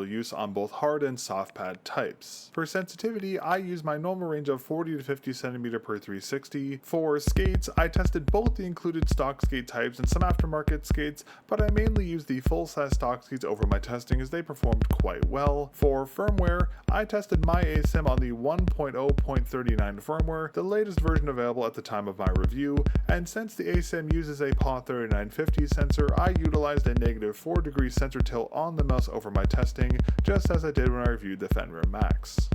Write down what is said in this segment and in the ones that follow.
general use on both hard and soft pad types. For sensitivity, I use my normal range of 40 to 50 cm per 360. For skates, I tested both the included stock skate types and some aftermarket skates, but I mainly used the full-size stock skates over my testing as they performed quite well. For firmware, I tested my ASIM on the 1.0.39 firmware, the latest version available at the time of my review, and since the ASIM uses a PAW 3950 sensor, I utilized a -4° sensor tilt on the mouse over my testing, just as I did when I reviewed the Fenrir Max.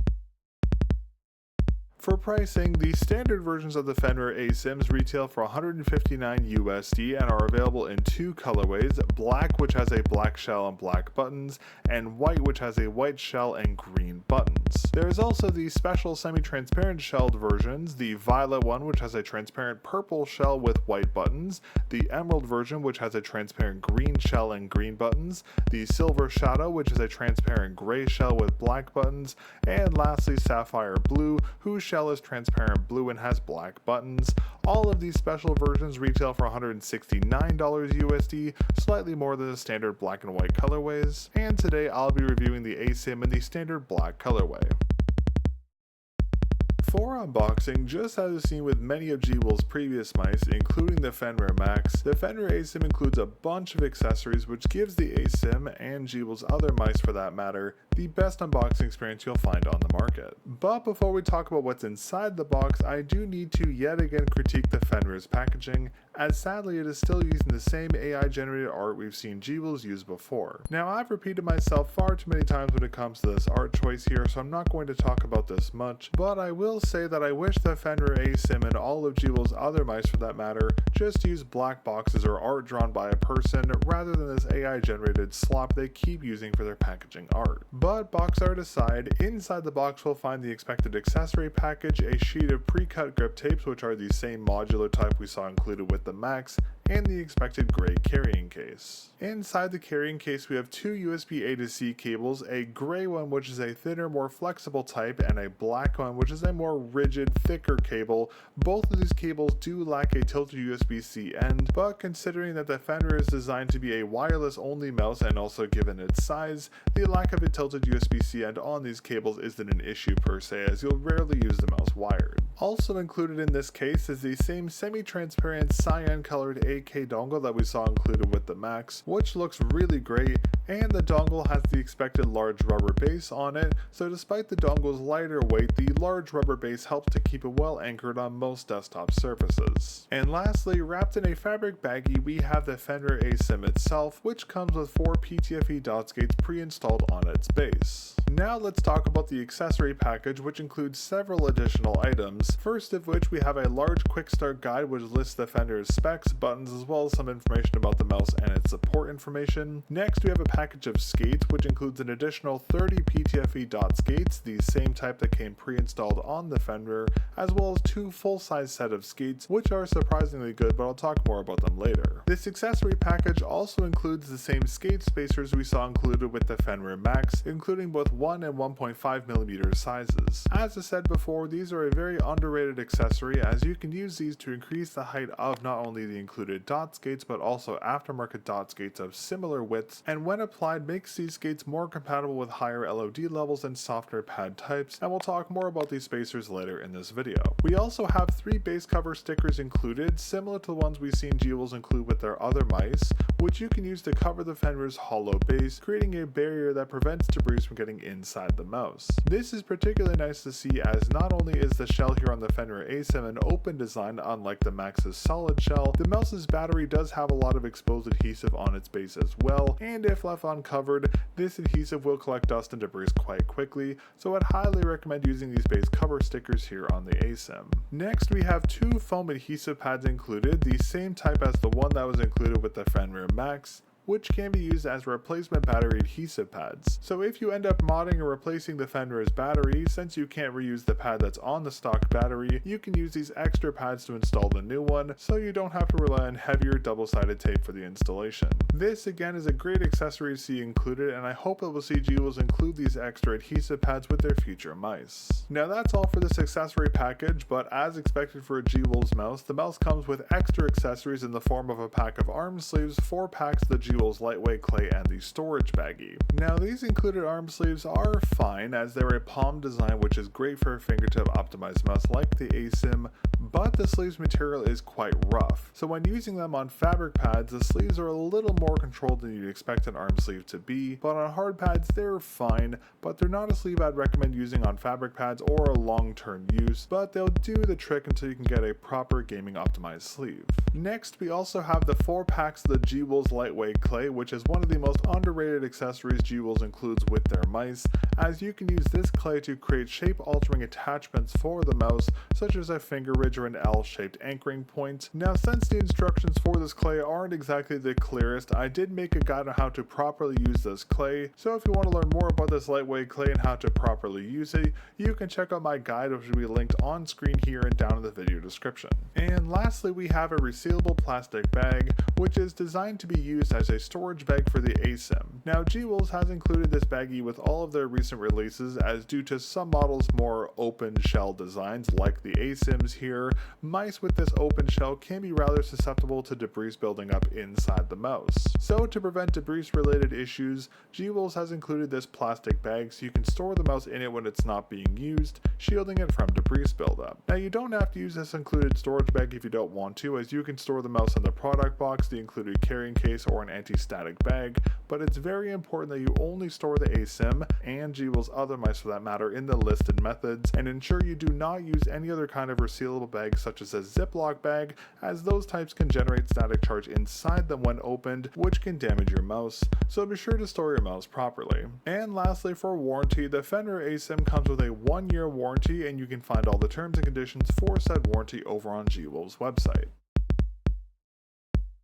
For pricing, the standard versions of the Fenrir ASIMs retail for $159 USD and are available in two colorways, black which has a black shell and black buttons, and white which has a white shell and green buttons. There is also the special semi-transparent shelled versions, the violet one which has a transparent purple shell with white buttons, the emerald version which has a transparent green shell and green buttons, the silver shadow which is a transparent gray shell with black buttons, and lastly sapphire blue, whose shell is transparent blue and has black buttons. All of these special versions retail for $169 USD, slightly more than the standard black and white colorways, and today I'll be reviewing the ASIM in the standard black colorway. For unboxing, just as is seen with many of G-Will's previous mice, including the Fenrir Max, the Fenrir ASIM includes a bunch of accessories which gives the ASIM, and G-Will's other mice for that matter, the best unboxing experience you'll find on the market. But before we talk about what's inside the box, I do need to yet again critique the Fenrir's packaging, as sadly it is still using the same AI generated art we've seen G-Will's use before. Now I've repeated myself far too many times when it comes to this art choice here, so I'm not going to talk about this much, but I will say that I wish the Fenrir ASIM and all of G-Will's other mice for that matter just use black boxes or art drawn by a person rather than this AI generated slop they keep using for their packaging art. But box art aside, inside the box we'll find the expected accessory package, a sheet of pre-cut grip tapes which are the same modular type we saw included with the Max, and the expected gray carrying case. Inside the carrying case we have two USB A to C cables, a gray one which is a thinner, more flexible type, and a black one which is a more rigid, thicker cable. Both of these cables do lack a tilted USB-C end, but considering that the Fenrir is designed to be a wireless only mouse and also given its size, the lack of a tilted USB-C end on these cables isn't an issue per se, as you'll rarely use the mouse wired. Also included in this case is the same semi-transparent cyan colored AK dongle that we saw included with the Max, which looks really great, and the dongle has the expected large rubber base on it, so despite the dongle's lighter weight, the large rubber base helps to keep it well anchored on most desktop surfaces. And lastly, wrapped in a fabric baggie, we have the Fenrir ASIM itself, which comes with 4 PTFE dot skates pre-installed on its base. Now let's talk about the accessory package, which includes several additional items, first of which we have a large quick start guide which lists the Fenrir's specs, buttons, as well as some information about the mouse and its support information. Next we have a package of skates which includes an additional 30 PTFE dot skates, the same type that came pre-installed on the Fenrir, as well as 2 full-size set of skates which are surprisingly good, but I'll talk more about them later. This accessory package also includes the same skate spacers we saw included with the Fenrir Max, including both 1 and 1.5mm sizes. As I said before, these are a very underrated accessory, as you can use these to increase the height of not only the included dot skates but also aftermarket dot skates of similar widths, and when applied makes these skates more compatible with higher LOD levels and softer pad types, and we'll talk more about these spacers later in this video. We also have 3 base cover stickers included, similar to the ones we've seen G-Will's include with their other mice, which you can use to cover the Fenrir's hollow base, creating a barrier that prevents debris from getting inside the mouse. This is particularly nice to see, as not only is the shell here on the Fenrir ASIM an open design unlike the Max's solid shell, the mouse's battery does have a lot of exposed adhesive on its base as well, and if left uncovered, this adhesive will collect dust and debris quite quickly, so I'd highly recommend using these base cover stickers here on the ASIM. Next we have 2 foam adhesive pads included, the same type as the one that was included with the Fenrir Max, which can be used as replacement battery adhesive pads. So if you end up modding or replacing the Fenrir's battery, since you can't reuse the pad that's on the stock battery, you can use these extra pads to install the new one, so you don't have to rely on heavier double-sided tape for the installation. This again is a great accessory to see included, and I hope that we'll see G-Will's include these extra adhesive pads with their future mice. Now that's all for this accessory package, but as expected for a G-Will's mouse, the mouse comes with extra accessories in the form of a pack of arm sleeves, 4 packs of the G Jewel's lightweight clay and the storage baggie. Now these included arm sleeves are fine as they're a palm design which is great for a fingertip optimized mouse like the ASIM, but the sleeves material is quite rough. So when using them on fabric pads, the sleeves are a little more controlled than you'd expect an arm sleeve to be, but on hard pads they're fine, but they're not a sleeve I'd recommend using on fabric pads or a long-term use, but they'll do the trick until you can get a proper gaming optimized sleeve. Next, we also have the 4 packs of the Jewel's lightweight clay, which is one of the most underrated accessories Jewel's includes with their mice, as you can use this clay to create shape-altering attachments for the mouse, such as a finger ridge or an L-shaped anchoring point. Now, since the instructions for this clay aren't exactly the clearest, I did make a guide on how to properly use this clay, so if you want to learn more about this lightweight clay and how to properly use it, you can check out my guide, which will be linked on screen here and down in the video description. And lastly, we have a resealable plastic bag, which is designed to be used as a storage bag for the ASIM. Now, Jewel's has included this baggie with all of their recent releases, as due to some models' more open shell designs like the ASIMs here, mice with this open shell can be rather susceptible to debris building up inside the mouse. So to prevent debris related issues, Jewel's has included this plastic bag so you can store the mouse in it when it's not being used, shielding it from debris buildup. Now you don't have to use this included storage bag if you don't want to, as you can store the mouse in the product box, the included carrying case, or an anti-static bag, but it's very important that you only store the ASIM, and Jewel's other mice for that matter, in the listed methods, and ensure you do not use any other kind of resealable bag such as a Ziploc bag, as those types can generate static charge inside them when opened, which can damage your mouse, so be sure to store your mouse properly. And lastly, for warranty, the Fenrir ASIM comes with a 1-year warranty, and you can find all the terms and conditions for said warranty over on Jewel's website.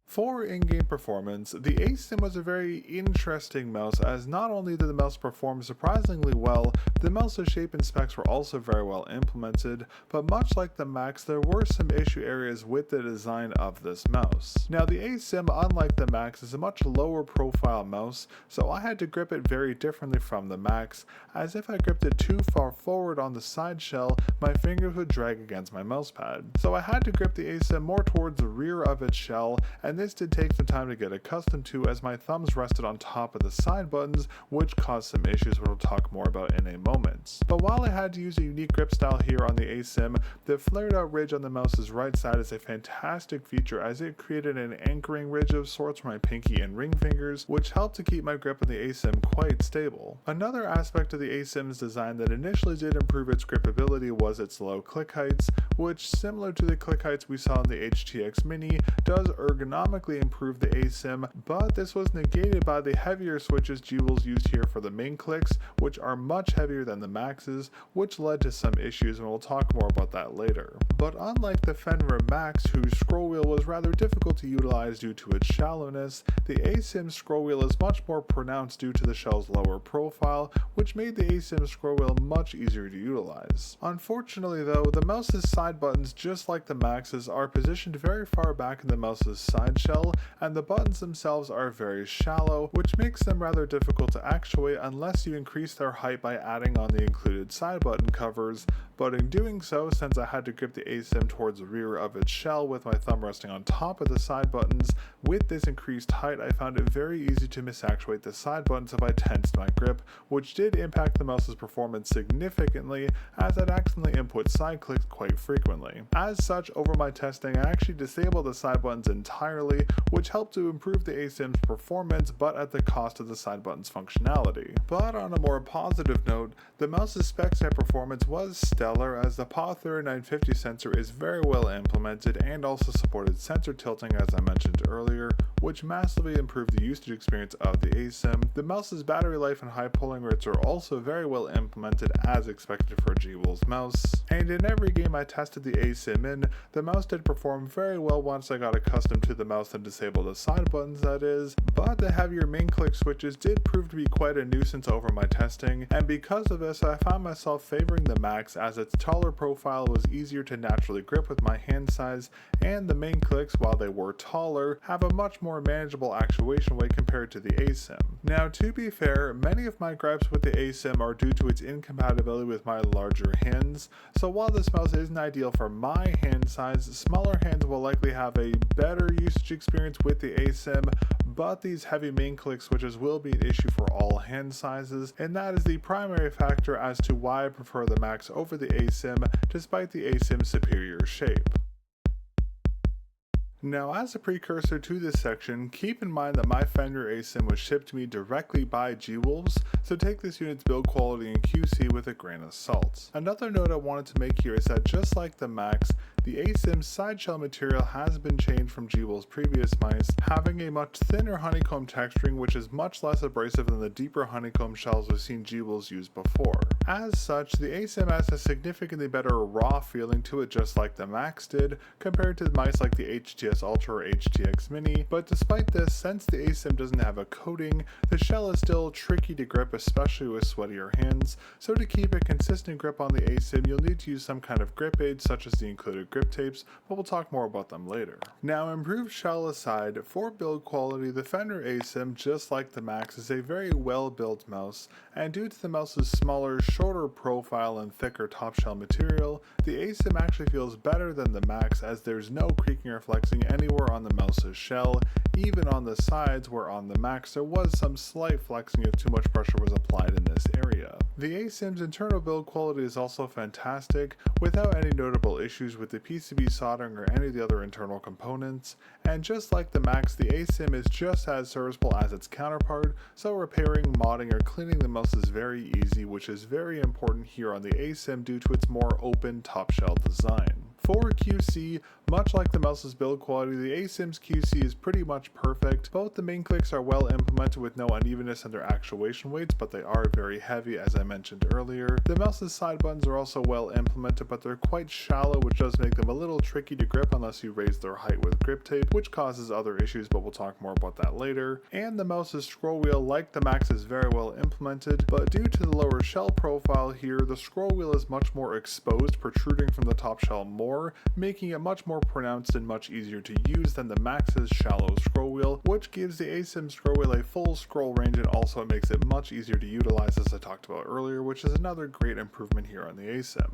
For in-game performance, the ASIM was a very interesting mouse, as not only did the mouse perform surprisingly well, the mouse's shape and specs were also very well implemented, but much like the Max, there were some issue areas with the design of this mouse. Now the ASIM, unlike the Max, is a much lower profile mouse, so I had to grip it very differently from the Max, as if I gripped it too far forward on the side shell, my fingers would drag against my mousepad. So I had to grip the ASIM more towards the rear of its shell, and this did take some time to get accustomed to, as my thumbs rested on top of the side buttons, which caused some issues which we'll talk more about in a moment. But while I had to use a unique grip style here on the ASIM, the flared out ridge on the mouse's right side is a fantastic feature, as it created an anchoring ridge of sorts for my pinky and ring fingers, which helped to keep my grip on the ASIM quite stable. Another aspect of the ASIM's design that initially did improve its gripability was its low click heights, which, similar to the click heights we saw in the HTX Mini, does ergonomically improve the ASIM, but this was negated by the heavier switches Jewel's used here for the main clicks, which are much heavier than the Max's, which led to some issues, and we'll talk more about that later. But unlike the Fenrir Max, whose scroll wheel was rather difficult to utilize due to its shallowness, the ASIM scroll wheel is much more pronounced due to the shell's lower profile, which made the ASIM scroll wheel much easier to utilize. Unfortunately though, the mouse's side buttons, just like the Max's, are positioned very far back in the mouse's side shell, and the buttons themselves are very shallow, which makes them rather difficult to actuate unless you increase their height by adding on the included side button covers, but in doing so, since I had to grip the ASIM towards the rear of its shell with my thumb resting on top of the side buttons, with this increased height I found it very easy to misactuate the side buttons if I tensed my grip, which did impact the mouse's performance significantly, as I'd accidentally input side clicks quite frequently. As such, over my testing I actually disabled the side buttons entirely, which helped to improve the ASIM's performance, but at the cost of the side buttons functionality. But on a more positive note, the mouse's specs and performance was stellar, as the PAW 3950 sensor is very well implemented and also supported sensor tilting, as I mentioned earlier, which massively improved the usage experience of the ASIM. The mouse's battery life and high polling rates are also very well implemented, as expected for a Jewel's mouse. And in every game I tested the ASIM in, the mouse did perform very well once I got accustomed to the mouse and disabled the side buttons, that is, but the heavier main click switches did prove to be quite a nuisance over my testing, and because of this I found myself favoring the Max, as its taller profile was easier to naturally grip with my hand size, and the main clicks, while they were taller, have a much more manageable actuation weight compared to the ASIM. Now to be fair, many of my gripes with the ASIM are due to its incompatibility with my larger hands, so while this mouse isn't ideal for my hand size, smaller hands will likely have a better usage experience with the ASIM, but these heavy main click switches will be an issue for all hand sizes, and that is the primary factor as to why I prefer the Max over the ASIM despite the ASIM's superior shape. Now, as a precursor to this section, keep in mind that my Fender ASIM was shipped to me directly by G-Wolves, so take this unit's build quality and QC with a grain of salt. Another note I wanted to make here is that just like the Max, the ASIM's side shell material has been changed from G-Wolves' previous mice, having a much thinner honeycomb texturing which is much less abrasive than the deeper honeycomb shells we've seen G-Wolves use before. As such, the ASIM has a significantly better raw feeling to it just like the Max did, compared to the mice like the HTS Ultra or HTX Mini, but despite this, since the ASIM doesn't have a coating, the shell is still tricky to grip, especially with sweatier hands, so to keep a consistent grip on the ASIM, you'll need to use some kind of grip aid such as the included grip tapes, but we'll talk more about them later. Now, improved shell aside, for build quality, the Fender ASIM, just like the Max, is a very well built mouse, and due to the mouse's smaller, shorter profile and thicker top shell material, the ASIM actually feels better than the Max as there's no creaking or flexing anywhere on the mouse's shell, even on the sides where on the Max there was some slight flexing if too much pressure was applied in this area. The ASIM's internal build quality is also fantastic, without any notable issues with the PCB soldering or any of the other internal components, and just like the Max, the ASIM is just as serviceable as its counterpart, so repairing, modding, or cleaning the mouse is very easy, which is very important here on the ASIM due to its more open top shell design. For QC, much like the mouse's build quality, the ASIM's QC is pretty much perfect. Both the main clicks are well implemented with no unevenness in their actuation weights, but they are very heavy as I mentioned earlier. The mouse's side buttons are also well implemented, but they're quite shallow, which does make them a little tricky to grip unless you raise their height with grip tape, which causes other issues, but we'll talk more about that later. And the mouse's scroll wheel, like the Max, is very well implemented, but due to the lower shell profile here, the scroll wheel is much more exposed, protruding from the top shell more, making it much more pronounced and much easier to use than the Max's shallow scroll wheel, which gives the ASIM scroll wheel a full scroll range, and also makes it much easier to utilize as I talked about earlier, which is another great improvement here on the ASIM.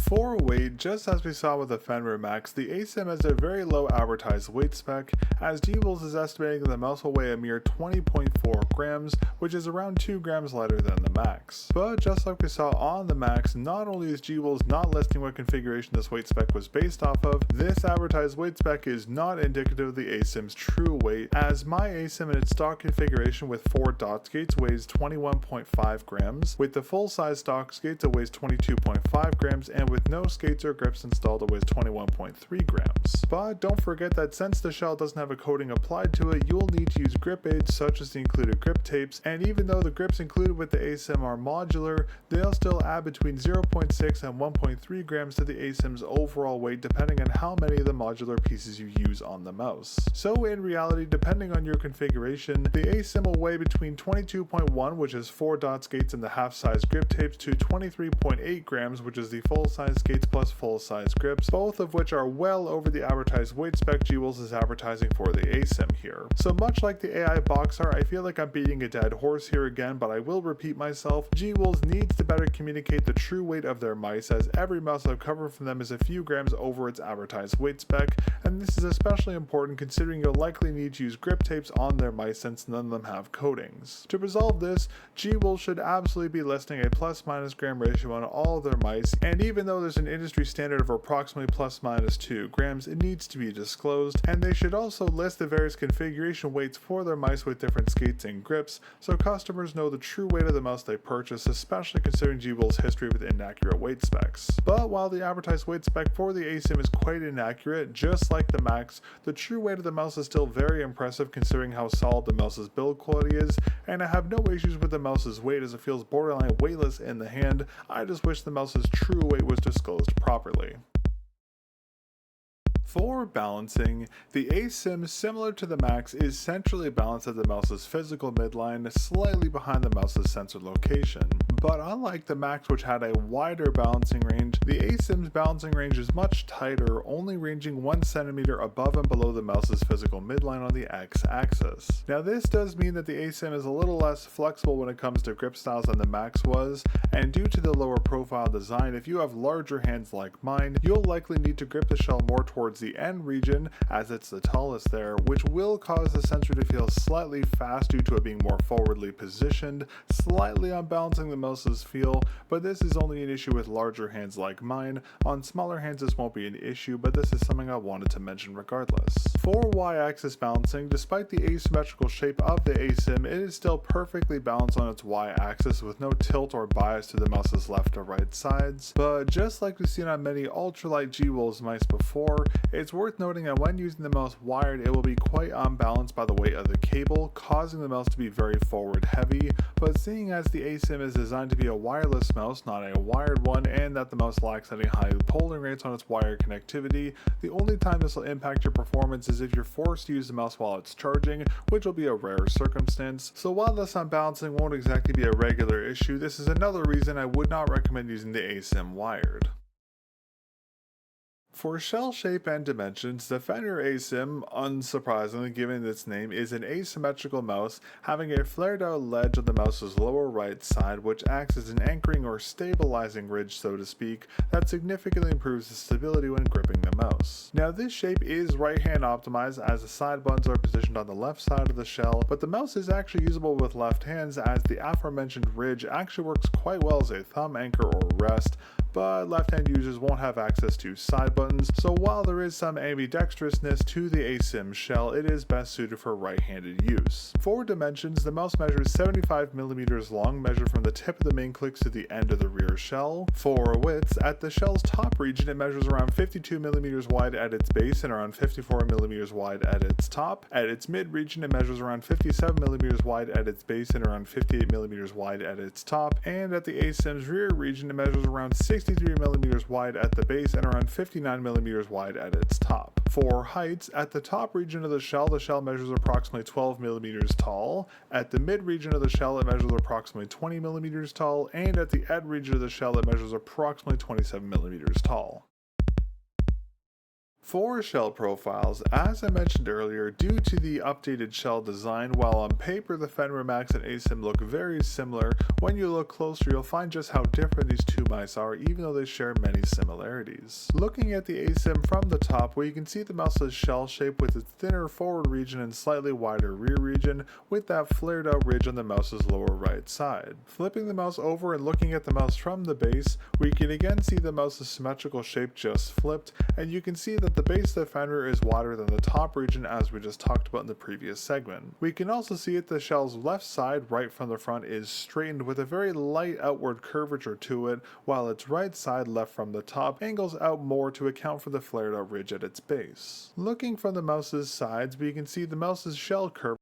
For weight, just as we saw with the Fender Max, the ASIM has a very low advertised weight spec, as G-Wolves is estimating that the mouse will weigh a mere 20.4 grams, which is around 2 grams lighter than the Max. But just like we saw on the Max, not only is G-Wolves not listing what configuration this weight spec was based off of, this advertised weight spec is not indicative of the ASIM's true weight, as my ASIM in its stock configuration with 4 dot skates weighs 21.5 grams, with the full-size stock skates it weighs 22.5 grams, and with no skates or grips installed it weighs 21.3 grams. But don't forget that since the shell doesn't have a coating applied to it, you'll need to use grip aids such as the included grip tapes, and even though the grips included with the ASIM are modular, they'll still add between 0.6 and 1.3 grams to the ASIM's overall weight depending on how many of the modular pieces you use on the mouse. So in reality, depending on your configuration, the ASIM will weigh between 22.1, which is 4 dot skates and the half-size grip tapes, to 23.8 grams, which is the full-size skates plus full-size grips, both of which are well over the advertised weight spec G-Wolves is advertising for the ASIM here. So much like the AI box art, I feel like I'm beating a dead horse here again, but I will repeat myself. G-Wolves needs to better communicate the true weight of their mice, as every mouse I've covered from them is a few grams over its advertised weight spec, and this is especially important considering you'll likely need to use grip tapes on their mice since none of them have coatings. To resolve this, G-Wolves should absolutely be listing a plus-minus gram ratio on all of their mice, and even though there's an industry standard of approximately plus-minus 2 grams, it needs to be disclosed, and they should also list the various configuration weights for their mice with different skates and grips, so customers know the true weight of the mouse they purchase, especially considering G-Wolves' history with inaccurate weight specs. But while the advertised weight spec for the ASIM is quite inaccurate, just like the Max, the true weight of the mouse is still very impressive considering how solid the mouse's build quality is, and I have no issues with the mouse's weight as it feels borderline weightless in the hand. I just wish the mouse's true weight was disclosed properly. For balancing, the ASIM, similar to the Max, is centrally balanced at the mouse's physical midline, slightly behind the mouse's sensor location. But unlike the Max, which had a wider balancing range, the ASIM's balancing range is much tighter, only ranging 1 centimeter above and below the mouse's physical midline on the X-axis. Now this does mean that the ASIM is a little less flexible when it comes to grip styles than the Max was, and due to the lower profile design, if you have larger hands like mine, you'll likely need to grip the shell more towards the end region as it's the tallest there, which will cause the sensor to feel slightly fast due to it being more forwardly positioned, slightly unbalancing the mouse's feel, but this is only an issue with larger hands like mine. On smaller hands this won't be an issue, but this is something I wanted to mention regardless. For Y-axis balancing, despite the asymmetrical shape of the ASIM, it is still perfectly balanced on its Y-axis with no tilt or bias to the mouse's left or right sides, but just like we've seen on many ultralight G-Wolves mice before, it's worth noting that when using the mouse wired it will be quite unbalanced by the weight of the cable, causing the mouse to be very forward heavy, but seeing as the ASIM is designed to be a wireless mouse, not a wired one, and that the mouse lacks any high polling rates on its wire connectivity, the only time this will impact your performance is if you're forced to use the mouse while it's charging, which will be a rare circumstance. So while this unbalancing won't exactly be a regular issue, this is another reason I would not recommend using the ASIM wired. For shell shape and dimensions, the Fenrir ASIM, unsurprisingly given its name, is an asymmetrical mouse having a flared out ledge on the mouse's lower right side which acts as an anchoring or stabilizing ridge, so to speak, that significantly improves the stability when gripping the mouse. Now this shape is right hand optimized as the side buttons are positioned on the left side of the shell, but the mouse is actually usable with left hands as the aforementioned ridge actually works quite well as a thumb anchor or rest, but left-hand users won't have access to side buttons, so while there is some ambidextrousness to the ASIM shell, it is best suited for right-handed use. For dimensions, the mouse measures 75mm long, measured from the tip of the main clicks to the end of the rear shell. For widths, at the shell's top region it measures around 52mm wide at its base and around 54mm wide at its top. At its mid region it measures around 57mm wide at its base and around 58mm wide at its top, and at the ASIM's rear region it measures around 63mm wide at the base and around 59mm wide at its top. For heights, at the top region of the shell measures approximately 12mm tall, at the mid region of the shell it measures approximately 20mm tall, and at the end region of the shell it measures approximately 27mm tall. For shell profiles, as I mentioned earlier, due to the updated shell design, while on paper the Fenrir Max and ASIM look very similar, when you look closer you'll find just how different these two mice are, even though they share many similarities. Looking at the ASIM from the top, where you can see the mouse's shell shape with its thinner forward region and slightly wider rear region, with that flared out ridge on the mouse's lower right side. Flipping the mouse over and looking at the mouse from the base, we can again see the mouse's symmetrical shape just flipped, and you can see that the base of the Fenrir is wider than the top region as we just talked about in the previous segment. We can also see that the shell's left side right from the front is straightened with a very light outward curvature to it, while its right side left from the top angles out more to account for the flared out ridge at its base. Looking from the mouse's sides, we can see the mouse's shell curve